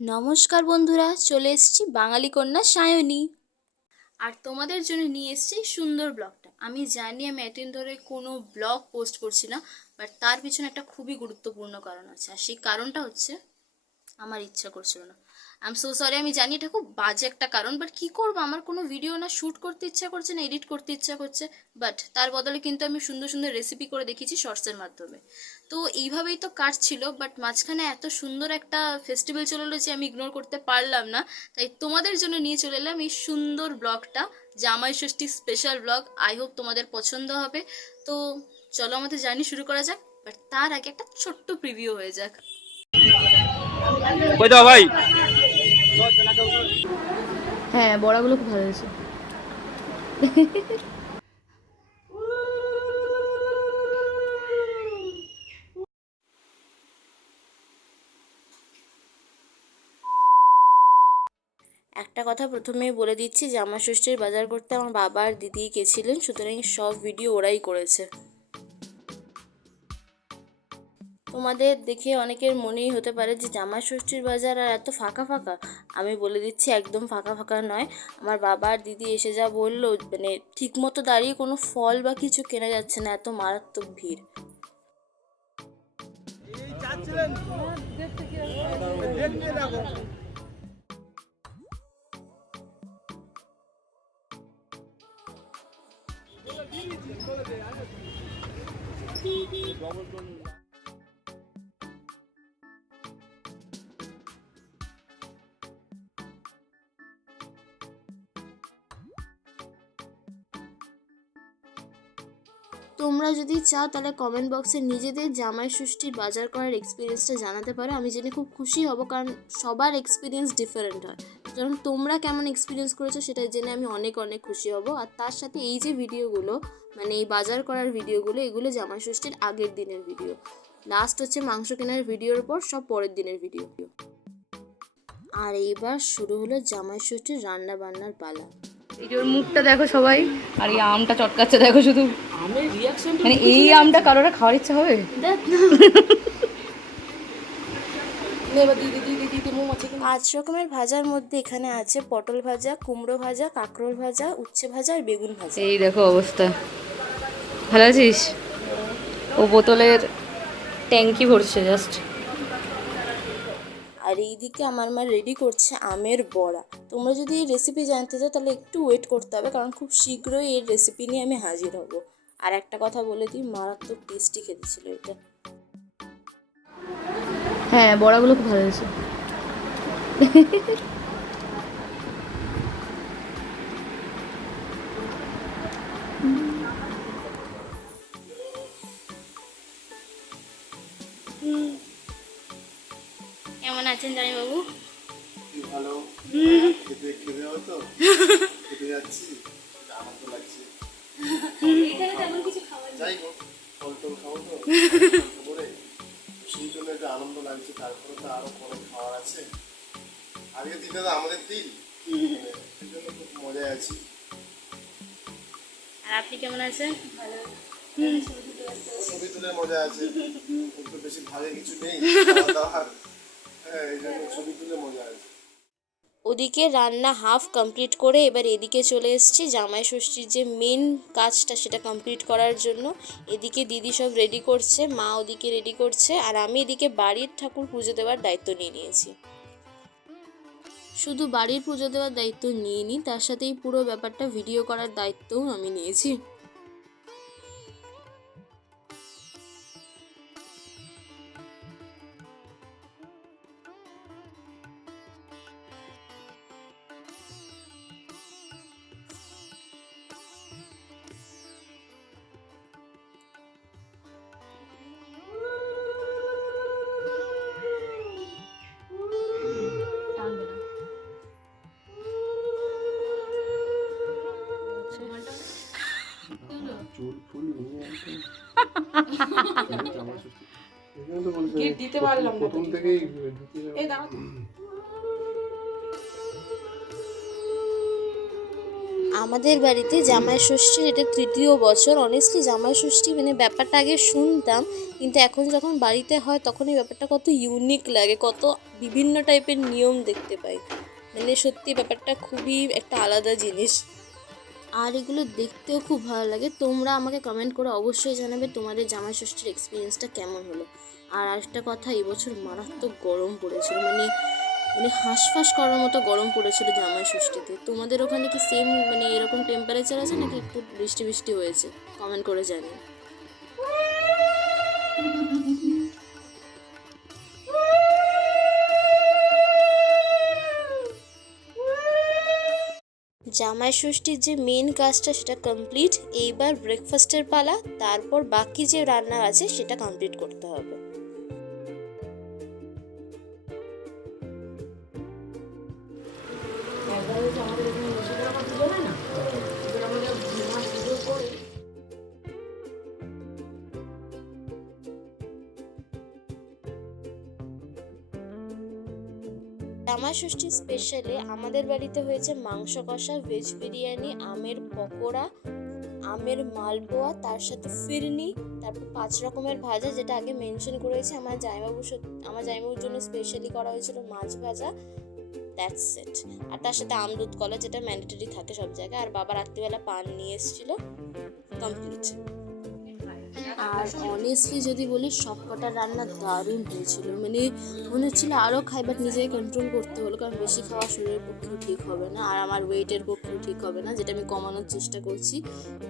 নমস্কার বন্ধুরা, চলে এসেছি বাঙালি কন্যা সায়নী। আর তোমাদের জন্য নিয়ে এসেছি সুন্দর ব্লগটা। আমি জানি আমি এতদিন ধরে কোনো ব্লগ পোস্ট করছি না, বাট তার পিছনে একটা খুবই গুরুত্বপূর্ণ কারণ আছে। আর সেই কারণটা হচ্ছে আমার ইচ্ছা করছিল না। আই এম সো সরি আমি জানি এটা খুব বাজে একটা কারণ বাট কি করব? আমার কোনো ভিডিও না শ্যুট করতে ইচ্ছা করছে না এডিট করতে ইচ্ছা করছে বাট তার বদলে কিন্তু আমি সুন্দর সুন্দর রেসিপি করে দেখিয়েছি শর্টসের মাধ্যমে। তো এইভাবেই তো কাটছিল বাট মাঝখানে এত সুন্দর একটা ফেস্টিভ্যাল চলে এলো যে আমি ইগনোর করতে পারলাম না। তাই তোমাদের জন্য নিয়ে চলে এলাম এই সুন্দর ব্লগটা Jamai Shashthi special blog I hope তোমাদের পছন্দ হবে। তো চলো, আমাদের জার্নি শুরু করা যাক বাট তার আগে একটা ছোট্ট প্রিভিউ হয়ে যাক। কই দাও ভাই? হ্যাঁ বড়াগুলো খুব ভালো হয়েছে। একটা কথা প্রথমেই বলে দিচ্ছি জামা ষষ্ঠীর বাজার করতে আমার বাবা আর দিদি গেছিলেন সুতরাং সব ভিডিও ওরাই করেছে। তোমাদের দেখে অনেকের মনেই হতে পারে যে জামা ষষ্ঠীর বাজার আর এত ফাঁকা ফাঁকা। আমি বলে দিচ্ছি একদম ফাঁকা ফাঁকা নয়। আমার বাবা আর দিদি এসে যা বলল মানে ঠিকমতো দাঁড়িয়ে কোনো ফল বা কিছু কেনা যাচ্ছে না, এত মারাত্মক ভিড়। তোমরা যদি চাও তাহলে কমেন্ট বক্সে নিজেদের জামাই ষষ্ঠীর বাজার করার এক্সপিরিয়েন্সটা জানাতে পারো। আমি জেনে খুব খুশি হব কারণ সবার এক্সপিরিয়েন্স ডিফারেন্ট হয়। যেমন তোমরা কেমন এক্সপিরিয়েন্স করেছ সেটা জেনে আমি অনেক অনেক খুশি হব। আর তার সাথে এই যে ভিডিওগুলো মানে এই বাজার করার ভিডিওগুলো এগুলো জামাই ষষ্ঠীর আগের দিনের ভিডিও লাস্ট হচ্ছে মাংস কেনার ভিডিওর পর, সব পরের দিনের ভিডিও আর এইবার শুরু হলো জামাই ষষ্ঠীর রান্না বান্নার পালা। এই যে ওর মুখটা দেখো সবাই আর এই আমটা চটকাচ্ছে দেখো শুধু। মানে এই আমটা কারোর খাওয়ার ইচ্ছা হবে? পাঁচ রকমের ভাজার মধ্যে এখানে আছে পটল ভাজা কুমড়ো ভাজা কাঁকরোল ভাজা উচ্ছে ভাজা আর বেগুন ভাজা। এই দেখো অবস্থা। ভালো আছিস? ও বোতলের ট্যাঙ্কি ভরছে জাস্ট আর এইদিকে আমার মা রেডি করছে আমের বড়া। তোমরা যদি এই রেসিপি জানতে চাও, তাহলে একটু ওয়েট করতে হবে, কারণ খুব শীঘ্রই এই রেসিপি নিয়ে আমি হাজির হব। আর একটা কথা বলে দিই, মারাত্মক টেস্টি খেতে ছিল এটা। হ্যাঁ বড়াগুলো খুব ভালো হয়েছে। আছেন জামাইবাবু ভালো? খেতে খেতে হবে তো? খেতে যাচ্ছি? আনন্দ লাগছে। যাই হোক ফল টল খাব তো? করে সেই জন্য একটা আনন্দ লাগছে তারপরে তো আরও অনেক খাওয়ার আছে। আজকে দিনটা তো আমাদের দিন। সেই জন্য খুব মজায় আছি। আর আপনি কেমন আছেন? ভালো। ছবি তুলে মজা আছে। বেশি ভাগে কিছু নেই। দাওয়ার ওদিকে রান্না হাফ কমপ্লিট করে এবার এদিকে চলে এসেছি জামাই ষষ্ঠীর যে মেন কাজটা সেটা কমপ্লিট করার জন্য। এদিকে দিদি সব রেডি করছে, মা ওদিকে রেডি করছে, আর আমি এদিকে বাড়ির ঠাকুর পুজো দেওয়ার দায়িত্ব নিয়ে নিয়েছি। শুধু বাড়ির পুজো দেওয়ার দায়িত্ব নিয়ে নিই তার সাথেই পুরো ব্যাপারটা ভিডিও করার দায়িত্বও আমি নিয়েছি। আমাদের বাড়িতে জামাই ষষ্ঠীর এটা তৃতীয় বছর। অনেস্টলি জামাই ষষ্ঠী মানে ব্যাপারটা আগে শুনতাম, কিন্তু এখন যখন বাড়িতে হয়, তখন এই ব্যাপারটা কত ইউনিক লাগে, কত বিভিন্ন টাইপের নিয়ম দেখতে পাই। মানে সত্যি ব্যাপারটা খুবই একটা আলাদা জিনিস। আর এগুলো দেখতেও খুব ভালো লাগে। তোমরা আমাকে কমেন্ট করে অবশ্যই জানাবে তোমাদের জামাই ষষ্ঠীর এক্সপিরিয়েন্সটা কেমন হলো। আর আরেকটা কথা, এবছর মারাত্মক গরম পড়েছিল। মানে মানে হাঁসফাঁস করার মতো গরম পড়েছিল জামাই ষষ্ঠীতে। তোমাদের ওখানে কি সেম মানে এরকম টেম্পারেচার আছে নাকি একটু বৃষ্টি বৃষ্টি হয়েছে? কমেন্ট করে জানিও। জামাই ষষ্ঠীর যে মেন কাজটা সেটা কমপ্লিট এইবার ব্রেকফাস্টের পালা, তারপর বাকি যে রান্না আছে সেটা কমপ্লিট করতে হবে। জামাই ষষ্ঠী স্পেশালে আমাদের বাড়িতে হয়েছে মাংস কষা ভেজ বিরিয়ানি, আমের পকোড়া, আমের মালপোয়া, তার সাথে ফিরনি, তারপর পাঁচ রকমের ভাজা যেটা আগে মেনশন করেছি। আমার জামাইবাবু আমার জামাইবাবুর জন্য স্পেশালি করা হয়েছিল মাছ ভাজা। দ্যাটস ইট আর তার সাথে আম দুধ কলা যেটা ম্যান্ডেটরি থাকে সব জায়গায়। আর বাবা রাত্রিবেলা পান নিয়ে এসেছিল। কমপ্লিট আর অনেস্টলি যদি বলি সব কটা রান্না দারুণ হয়েছিল। মানে মনে হচ্ছিল আরও খাই বাট নিজেকে কন্ট্রোল করতে হলো, কারণ বেশি খাওয়া শরীরের পক্ষেও ঠিক হবে না, আর আমার ওয়েটের পক্ষেও ঠিক হবে না, যেটা আমি কমানোর চেষ্টা করছি।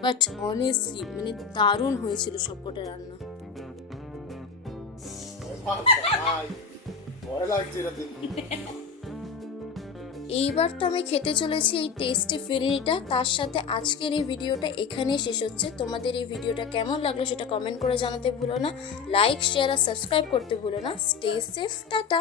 বাট অনেস্টলি মানে দারুণ হয়েছিল সব কটা রান্না ভয় লাগছে। এইবার তো আমি খেতে চলেছি এই টেস্টি ফিরিটা তার সাথে আজকের এই ভিডিওটা এখানেই শেষ হচ্ছে। তোমাদের এই ভিডিওটা কেমন লাগল সেটা কমেন্ট করে জানাতে ভুলো না। লাইক শেয়ার আর সাবস্ক্রাইব করতে ভুলো না। Stay safe tata.